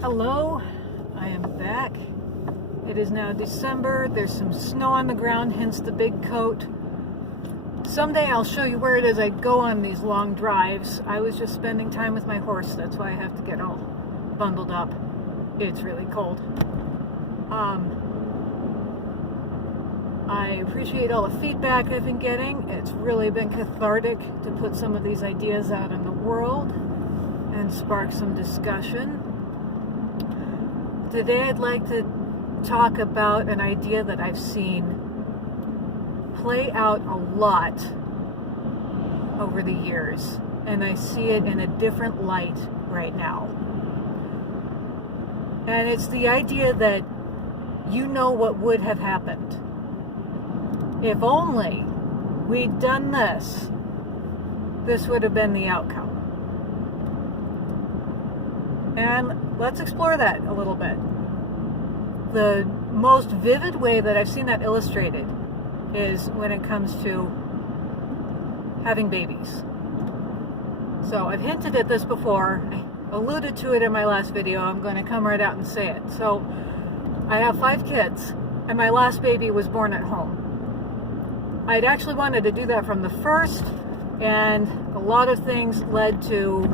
Hello, I am back. It is now December. There's some snow on the ground, hence the big coat. Someday I'll show you where it is I go on these long drives. I was just spending time with my horse. That's why I have to get all bundled up. It's really cold. I appreciate all the feedback I've been getting. It's really been cathartic to put some of these ideas out in the world and spark some discussion. Today I'd like to talk about an idea that I've seen play out a lot over the years, and I see it in a different light right now. And it's the idea that you know what would have happened. If only we'd done this, this would have been the outcome. And let's explore that a little bit. The most vivid way that I've seen that illustrated is when it comes to having babies. So I've hinted at this before. I alluded to it in my last video. I'm going to come right out and say it. So I have 5 kids, and my last baby was born at home. I'd actually wanted to do that from the first, and a lot of things led to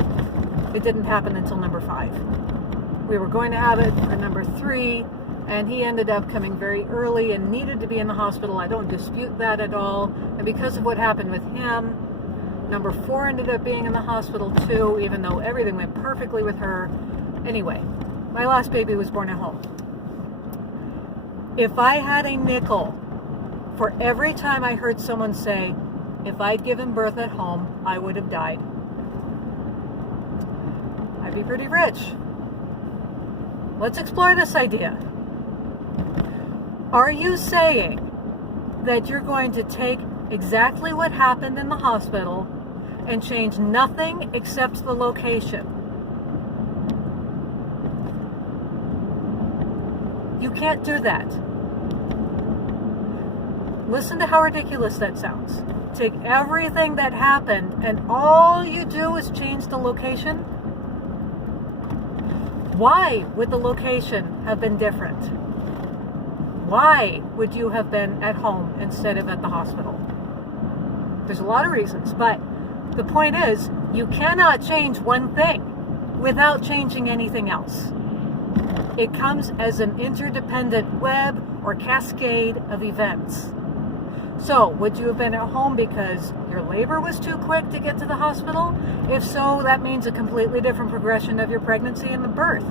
it didn't happen until number 5. We were going to have it for number 3, and he ended up coming very early and needed to be in the hospital. I don't dispute that at all. And because of what happened with him, number 4 ended up being in the hospital too, even though everything went perfectly with her. Anyway, my last baby was born at home. If I had a nickel for every time I heard someone say, if I'd given birth at home, I would have died, I'd be pretty rich. Let's explore this idea. Are you saying that you're going to take exactly what happened in the hospital and change nothing except the location? You can't do that. Listen to how ridiculous that sounds. Take everything that happened and all you do is change the location? Why would the location have been different? Why would you have been at home instead of at the hospital? There's a lot of reasons, but the point is, you cannot change one thing without changing anything else. It comes as an interdependent web or cascade of events. So, would you have been at home because your labor was too quick to get to the hospital? If so, that means a completely different progression of your pregnancy and the birth.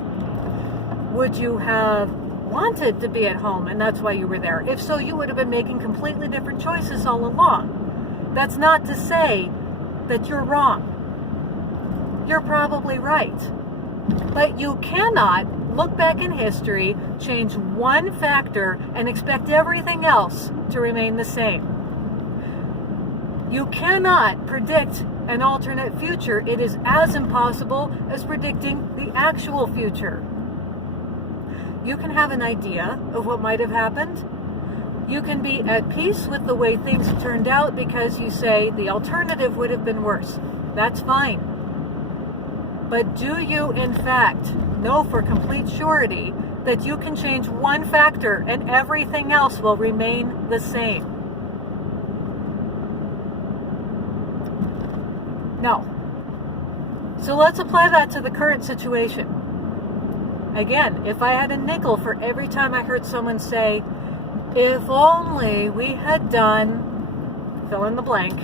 Would you have wanted to be at home and that's why you were there? If so, you would have been making completely different choices all along. That's not to say that you're wrong. You're probably right. But you cannot look back in history, change one factor, and expect everything else to remain the same. You cannot predict an alternate future. It is as impossible as predicting the actual future. You can have an idea of what might have happened. You can be at peace with the way things turned out because you say the alternative would have been worse. That's fine. But do you, in fact, know for complete surety that you can change one factor and everything else will remain the same? No. So let's apply that to the current situation. Again, if I had a nickel for every time I heard someone say, if only we had done, fill in the blank,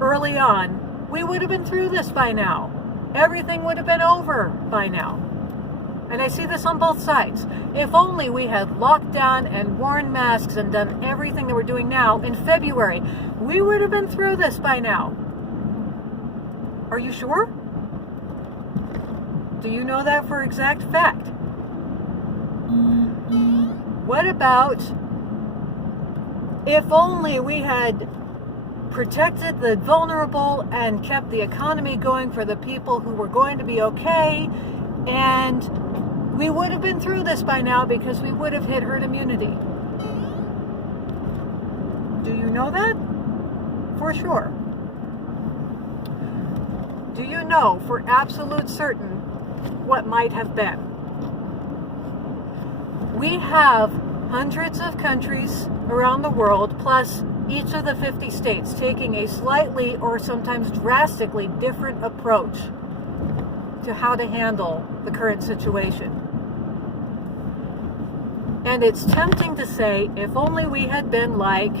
early on, we would have been through this by now. Everything would have been over by now. And I see this on both sides. If only we had locked down and worn masks and done everything that we're doing now in February, we would have been through this by now. Are you sure? Do you know that for exact fact? What about if only we had protected the vulnerable and kept the economy going for the people who were going to be okay, and we would have been through this by now because we would have hit herd immunity? Do you know that? For sure. Do you know for absolute certain what might have been? We have hundreds of countries around the world, plus each of the 50 states taking a slightly or sometimes drastically different approach to how to handle the current situation. And it's tempting to say, if only we had been like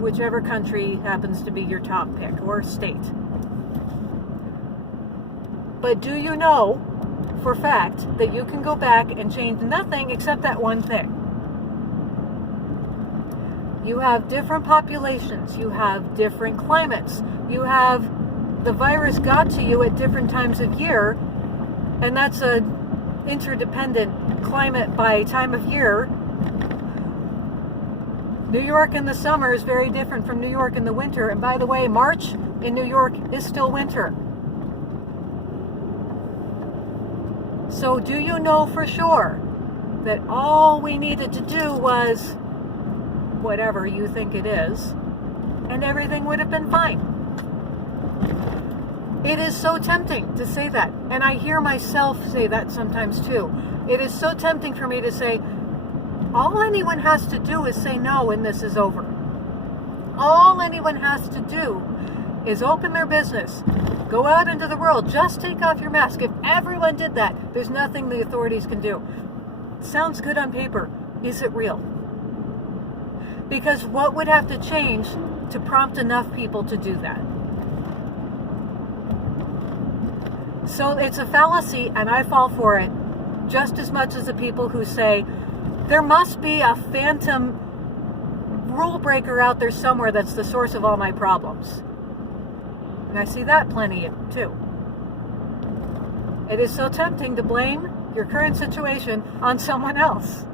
whichever country happens to be your top pick or state. But do you know for a fact that you can go back and change nothing except that one thing? You have different populations, you have different climates, you have the virus got to you at different times of year, and that's a interdependent climate by time of year. New York in the summer is very different from New York in the winter, and by the way, March in New York is still winter. So do you know for sure that all we needed to do was whatever you think it is, and everything would have been fine? It is so tempting to say that, and I hear myself say that sometimes too. It is so tempting for me to say, all anyone has to do is say no and this is over. All anyone has to do is open their business, go out into the world, just take off your mask. If everyone did that, there's nothing the authorities can do. Sounds good on paper. Is it real? Because what would have to change to prompt enough people to do that? So it's a fallacy, and I fall for it just as much as the people who say there must be a phantom rule breaker out there somewhere that's the source of all my problems. And I see that plenty too. It is so tempting to blame your current situation on someone else.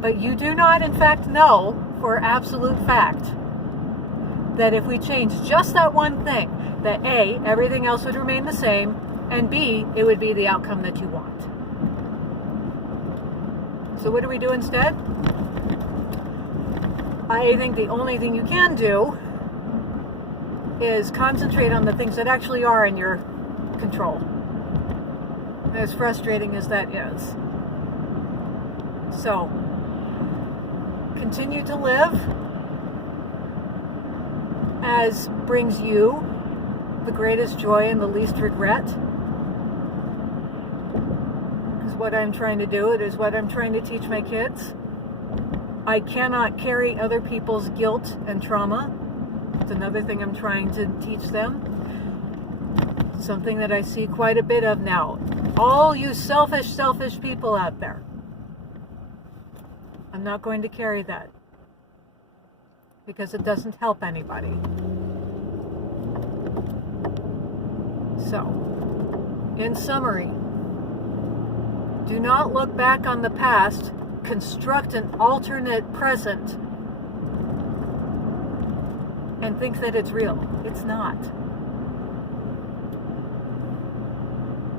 But you do not, in fact, know for absolute fact that if we change just that one thing, that A, everything else would remain the same, and B, it would be the outcome that you want. So what do we do instead? I think the only thing you can do is concentrate on the things that actually are in your control. As frustrating as that is. So, continue to live as brings you the greatest joy and the least regret. Is what I'm trying to do. It is what I'm trying to teach my kids. I cannot carry other people's guilt and trauma. It's another thing I'm trying to teach them. Something that I see quite a bit of now. All you selfish people out there. I'm not going to carry that. Because it doesn't help anybody. So, in summary, do not look back on the past, construct an alternate present, and think that it's real. It's not.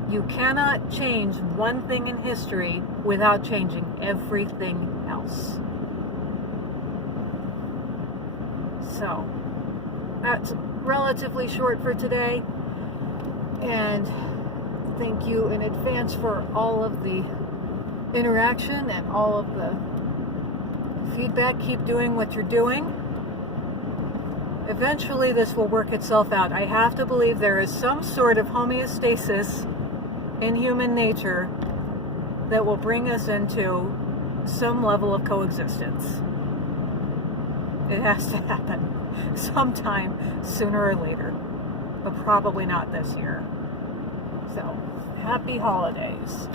You cannot change one thing in history without changing everything else. So, that's relatively short for today. And thank you in advance for all of the interaction and all of the feedback. Keep doing what you're doing. Eventually this will work itself out. I have to believe there is some sort of homeostasis in human nature that will bring us into some level of coexistence. It has to happen sometime sooner or later, but probably not this year. So, happy holidays.